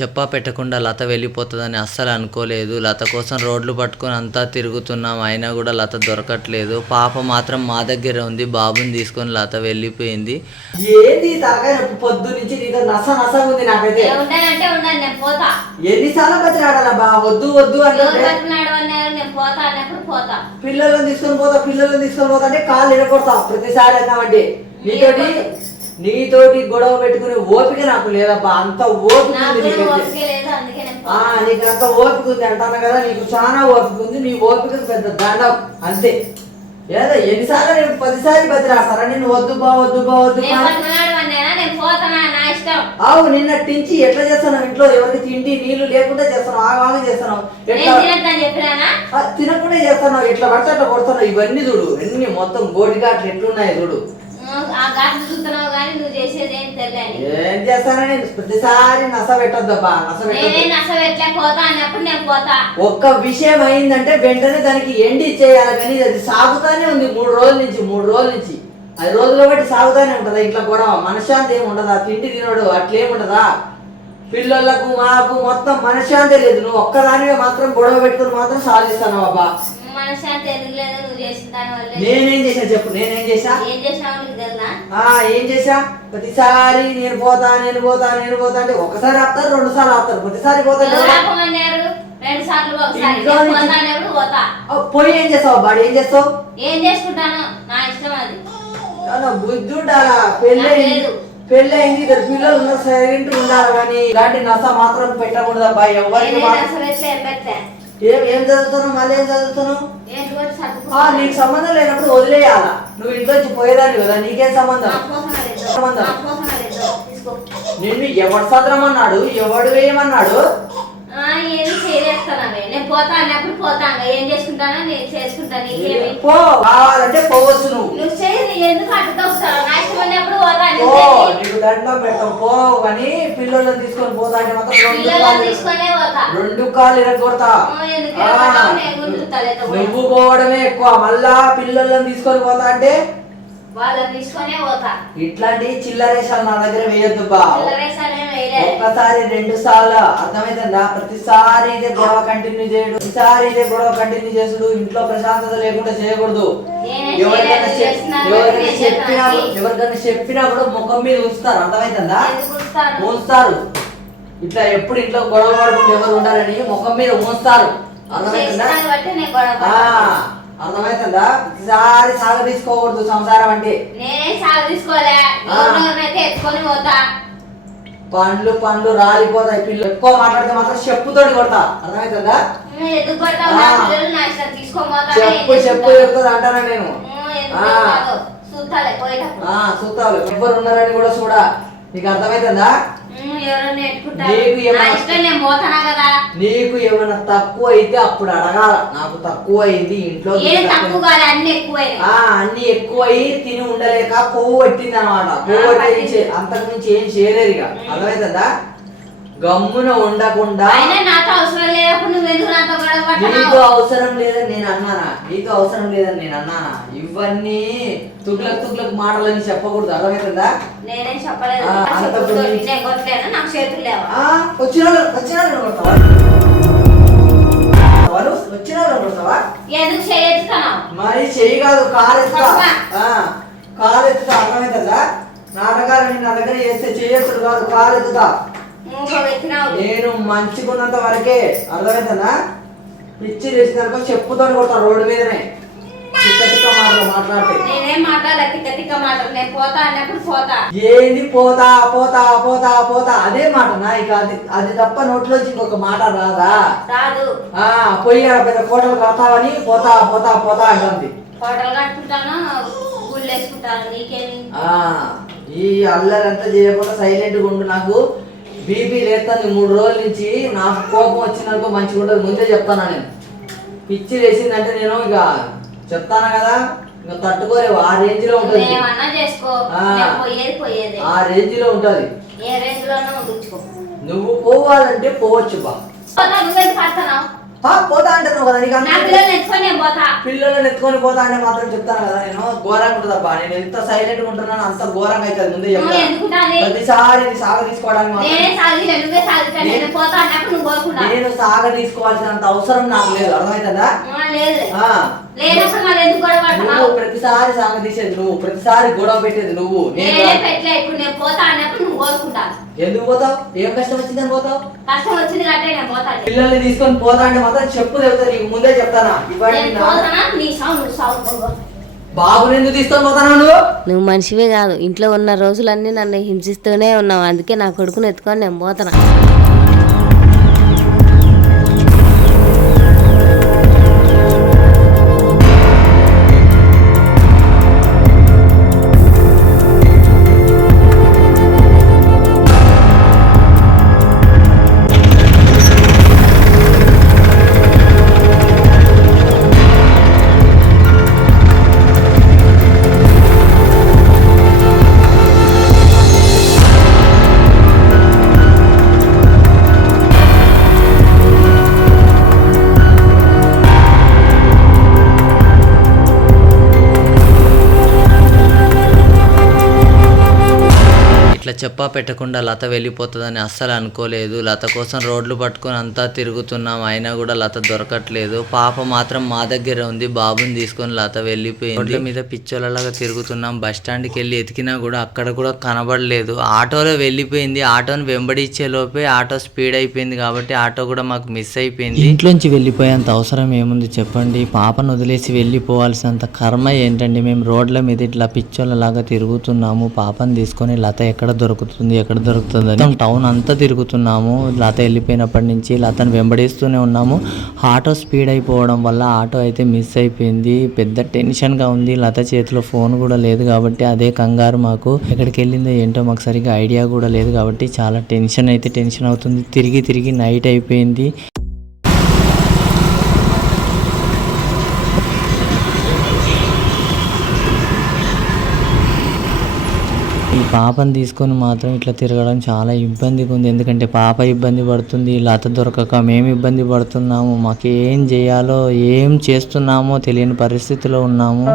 చెప్పా పెట్టకుండా లత వెళ్ళిపోతుందని అస్సలు అనుకోలేదు. లత కోసం రోడ్లు పట్టుకొని అంతా తిరుగుతున్నాం. అయినా కూడా లత దొరకట్లేదు. పాప మాత్రం మా దగ్గర ఉంది. బాబుని తీసుకొని లత వెళ్ళిపోయింది. ఏంది పొద్దు నుంచి నీతో నస నసగా ఉంది నాకైతే. నేను పోతా. ఎన్నిసార్లు బతిరాడాలబ్బా వద్దు వద్దు ఎవరు అంటే బతికినాడు అన్నారు నేను పోతా అన్నప్పుడు పోతా. పిల్లలను తీసుకొని పోతా పిల్లలను తీసుకొని పోతా అంటే కాళ్ళు ఎడగొడతా ప్రతిసారి అన్నామంటే నీతోటి నీతోటి గొడవ పెట్టుకునే ఓపిక నాకు లేదబ్బా. అంత ఓపిక నాకు అంత ఓపిక ఉంది అంటాను కదా? నీకు చాలా ఓపిక ఉంది. నీ ఓపిక పెద్ద దండం. అంతే. ఏదో ఎన్నిసార్లు నేను పదిసార్లు బతిరాడతారా నేను వద్దు బా వద్దు బా వద్దు నేను బా బతికినాడు అన్నానా నేను పోతానా? నా ఇష్టం. ఆవు నిన్నటించి ఎట్లా చేస్తున్నావు ఇంట్లో? ఎవరికి తిండి నీళ్ళు లేకుండా చేస్తున్నావు? ఆగమాగం చేస్తున్నావు. తినకుండా చేస్తున్నావు. ఎట్లా పడితే అట్లా కొడుతున్నావు? ఇవన్నీ చూడు. అన్ని మొత్తం గోటిగాట్లు ఎట్లున్నాయి చూడు. ఆ చూస్తున్నావు కానీ నువ్వు చేసేది ఏం ఏం చేస్తానని ప్రతిసారి నస పెట్టొద్దబ్బా నస నేనే పెట్టొద్దు. నష్టం ఎట్లా పోతా అన్నప్పుడు నేను పోతా. ఒక్క విషయం అయిందంటే వెంటనే దానికి ఎండి చేయాలి కానీ అది సాగుతానే ఉంది మూడు రోజుల నుంచి మూడు రోజుల నుంచి. అది రోజుల బట్టి సాగుతానే ఉంటదా ఇట్లా గొడవ. మనశ్శాంతి ఏమి ఉండదా? తిండి తినడు అట్లేం ఉండదా? పిల్లలకు మాకు మొత్తం మనశ్శాంతి లేదు. నువ్వు ఒక్కదానివే మాత్రం గొడవ పెట్టుకుని మాత్రం సాధిస్తాను అబ్బా నేనేం చేసా చెప్పు నేనేం చేసా ఏం చేసా ప్రతిసారి నేను పోతా నేను పోతా నేను పోతా అంటే ఒకసారి ఆపుతారు రెండు సార్లు ఆపుతారు. ప్రతిసారి పోతా ఎవరు ఆపమన్నారు? రెండు సార్లు ఒకసారి. ఇంట్లో నేను నుంచి- పోతా అన్నప్పుడు పోతా. ఆ, పోయి ఏం చేస్తావు బాడీ ఏం చేస్తావు? ఏం చేసుకుంటాను? నా ఇష్టం అది. చాలా బుద్ధి ఉండాలా పెళ్ళయింది లేదు. పెళ్ళయింది ఇద్దరు పిల్లలు ఉన్నారు. సైలెంట్ ఉండాలి కానీ ఇలాంటి నస మాత్రం పెట్టకూడదు అబ్బాయి ఎవరికి ఏం ఏం చదువుతున్నావు? మళ్ళీ ఏం చదువుతున్నావు. నీకు సంబంధం లేనప్పుడు వదిలేయాలా? నువ్వు ఇంట్లో నుంచి పోయేదాన్ని కదా నీకేం సంబంధం. సంబంధం. నిన్ను ఎవడు సదరమన్నాడు? ఎవడు వేయమన్నాడు? కావాలంటే పోవచ్చు నువ్వు. ఎందుకు అడ్డు దండం పెడతాం పో కానీ పిల్లలను తీసుకొని పోతా అంటే మాత్రం రెండు పిల్లలను కాళ్ళు తీసుకొనే పోతా రెండు కాళ్ళు ఇరగొడతా ఆ, ఎందుకు ఆ, ఇరగొడతావు? నేను గుంజుతాలేతో పోయి. నువ్వు పోవడమే ఎక్కువ మళ్ళా పిల్లలను తీసుకొని పోతా అంటే వాళ్ళని తీసుకొనే పోతా. ఇట్లాంటి చిల్లరేషాలు నా దగ్గర వేయొద్దు బా వేయలేదు ఒక్కసారి రెండు సార్లు అర్థమైందా ప్రతిసారి ఇదే గొడవ కంటిన్యూ చేయడు. ప్రతిసారి ఇదే గొడవ కంటిన్యూ చేసుడు. ఇంట్లో ప్రశాంతత లేకుండా చేయకూడదు. ఎవరికైనా చెప్పినా. ఎవరికైనా చెప్పినా కూడా ముఖం మీద ఉంచుతారు. అర్థమైందా? ఉంచుతారు? ఇట్లా ఎప్పుడు ఇంట్లో గొడవ పడుకుంటే ఎవరు ఉండాలని ముఖం మీద ఉంచుతారు. అర్థమైందా అర్థమైతుందా ప్రతిసారి సాగ తీసుకోకూడదు సంసారం అంటే. నేనే సాగు తీసుకోలే. ఆ. ఎవరినైతే ఎత్తుకొని పోతా. పండ్లు పండ్లు రాలిపోతాయి. పిల్లలు ఎక్కువ మాట్లాడితే మాత్రం చెప్పుతోటి కొడతా. అర్థమైతుందా చెప్పు చెప్పు చెప్తుంది అంటారా నేను చూస్తావు ఎవరు ఉన్నారని కూడా చూడా. నీకు అర్థమైతుందా నీకు ఏమైనా తక్కువ అయితే అప్పుడు అడగాల. నాకు తక్కువ అయింది ఇంట్లో అన్ని ఎక్కువైనాయి. ఆ అన్ని ఎక్కువ అయ్యి తిని ఉండలేక కొవ్వు పట్టింది అనమాట కొవ్వు ఆ, పట్టి పట్టింది. చే- అంతకు మించి ఏం చేయలేదు ఇక అర్థమైతుందా గమ్మున ఉండకుండా అయినా నాతో అవసరం నువ్వు ఎందుకు నాతో పడుతున్నావు అవసరం లేదని నేను అన్నానా? నీతో అవసరం లేదని నేను అన్నానా? ఇవన్నీ తుగ్లక్ తుగ్లక్ మాటలని చెప్పకూడదు. అర్థమవుతుందా నేనేం చెప్పలేదు. ఆ, నా అంత చేతులతో గురించి- నేను కొట్టలేను? నాకు చేతులు లేవా? ఆ, వచ్చిన వాళ్ళు- వచ్చిన వాళ్ళని కొడతావా? వాళ్ళు వచ్చిన వాళ్ళని కొడతావా? ఎందుకు చేయొచ్చుతున్నావు మరి చెయ్యి కాదు కాలు ఎత్తుతా. ఆ, కాలు ఎత్తుతా. అర్థమవుతుందా నాటకాలని నా దగ్గర చేస్తే చేయొచ్చుడు కాదు కాలు ఎత్తుతా. నేను మంచిగున్నంత వరకే అర్థమవుతుందా పిచ్చి చేసినాక చెప్పుతో కొడతా రోడ్డు మీదనే. తిక్క తిక్క మాటలు మాట్లాడితే. నేనేం మాట్లాడలే తిక్క తిక్క మాటలు. నేను పోతా అన్నప్పుడు పోతా. ఏంది పోతా పోతా పోతా పోతా? అదే మాట నా ఇక అది అది తప్ప నోట్లోంచి ఇంకొక మాట రాదా? రాదు. ఆ పోయి ఆడ పెద్ద కోటలు కడతావని పోతా పోతా పోతా అంటుంది. హోటల్ కట్టుకుంటాను గుళ్ళు వేసుకుంటాను ఈ అల్లరంతా చేయకుండా సైలెంట్గా ఉండు నాకు. బీపీ లేస్తుంది మూడు రోజుల నుంచి నాకు కోపం వచ్చిందనుకో మంచిగా ఉండదు. ముందే చెప్తానా నేను? పిచ్చి వేసిందంటే నేను ఇక చెప్తానా కదా? ఇక తట్టుకోలేవు. ఆ రేంజ్లో ఉంటుంది ఆ. రేంజ్లో ఉంటది. నువ్వు పోవాలంటే పోవచ్చు బా. పోతా అంటాను కదా నీకు నా అంత- పిల్లల్ని ఎత్తుకొని పోతా. పిల్లలను ఎత్తుకొని పోతా అంటే మాత్రం చెప్తాను కదా నేను. ఘోరంగా ఉంటుందబ్బా. నేను ఎంత సైలెంట్ ఉంటున్నాను అంత ఘోరంగా అవుతుంది ముందే ప్రతిసారి ఇది సాగ తీసుకోవడానికి నేనే సాగ తీసుకోవాల్సినంత అవసరం నాకు లేదు. అర్థమవుతుందా లేదు. నువ్వు ప్రతిసారి సాగ తీసేది నువ్వు ప్రతిసారి గొడవ పెట్టేది నువ్వు ఎందుకు పోతావు? ఏం కష్టం వచ్చిందని పోతావు? కష్టం వచ్చింది కాబట్టి నేను పోతా పిల్లల్ని తీసుకొని పోతా అంటే మాత్రం చెప్పు చెప్తా నీకు ముందే చెప్తానా? పోతానా? బాబుని ఎందుకు తీసుకొని పోతానా నువ్వు? మనిషివే కాదు. ఇంట్లో ఉన్న రోజులన్నీ నన్ను హింసిస్తూనే ఉన్నావు. అందుకే నా కొడుకుని ఎత్తుకొని నేను పోతున్నా ఇట్లా చెప్పా పెట్టకుండా లత వెళ్ళిపోతుందని అస్సలు అనుకోలేదు. లత కోసం రోడ్లు పట్టుకొని అంతా తిరుగుతున్నాం. అయినా కూడా లత దొరకట్లేదు. పాప మాత్రం మా దగ్గర ఉంది. బాబుని తీసుకొని లత వెళ్ళిపోయింది. రోడ్ల మీద పిచ్చోళ్ళలాగా తిరుగుతున్నాం. బస్ స్టాండ్కి వెళ్ళి ఎతికినా కూడా అక్కడ కూడా కనబడలేదు. ఆటోలో వెళ్ళిపోయింది. ఆటోని వెంబడించే లోపే ఆటో స్పీడ్ అయిపోయింది కాబట్టి ఆటో కూడా మాకు మిస్ అయిపోయింది. ఇంట్లోంచి వెళ్ళిపోయేంత అవసరం ఏముంది చెప్పండి? పాపను వదిలేసి వెళ్ళిపోవాల్సినంత కర్మ ఏంటండి? మేము రోడ్ల మీద ఇట్లా పిచ్చోళ్ళలాగా తిరుగుతున్నాము. పాపను తీసుకొని లత ఎక్కడ దొరుకుతుంది ఎక్కడ దొరుకుతుంది అని టౌన్ అంతా తిరుగుతున్నాము. లత వెళ్ళిపోయినప్పటి నుంచి లతను వెంబడిస్తూనే ఉన్నాము. ఆటో స్పీడ్ అయిపోవడం వల్ల ఆటో అయితే మిస్ అయిపోయింది. పెద్ద టెన్షన్గా ఉంది. లత చేతిలో ఫోన్ కూడా లేదు కాబట్టి అదే కంగారు మాకు. ఎక్కడికి వెళ్ళిందో ఏంటో మాకు సరిగ్గా ఐడియా కూడా లేదు కాబట్టి చాలా టెన్షన్ అయితే టెన్షన్ అవుతుంది. తిరిగి తిరిగి నైట్ అయిపోయింది. పాపను తీసుకొని మాత్రం ఇట్లా తిరగడం చాలా ఇబ్బందిగా ఉంది. ఎందుకంటే పాప ఇబ్బంది పడుతుంది లత దొరకక మేము ఇబ్బంది పడుతున్నాము మాకేం చేయాలో ఏం చేస్తున్నామో తెలియని పరిస్థితిలో ఉన్నాము.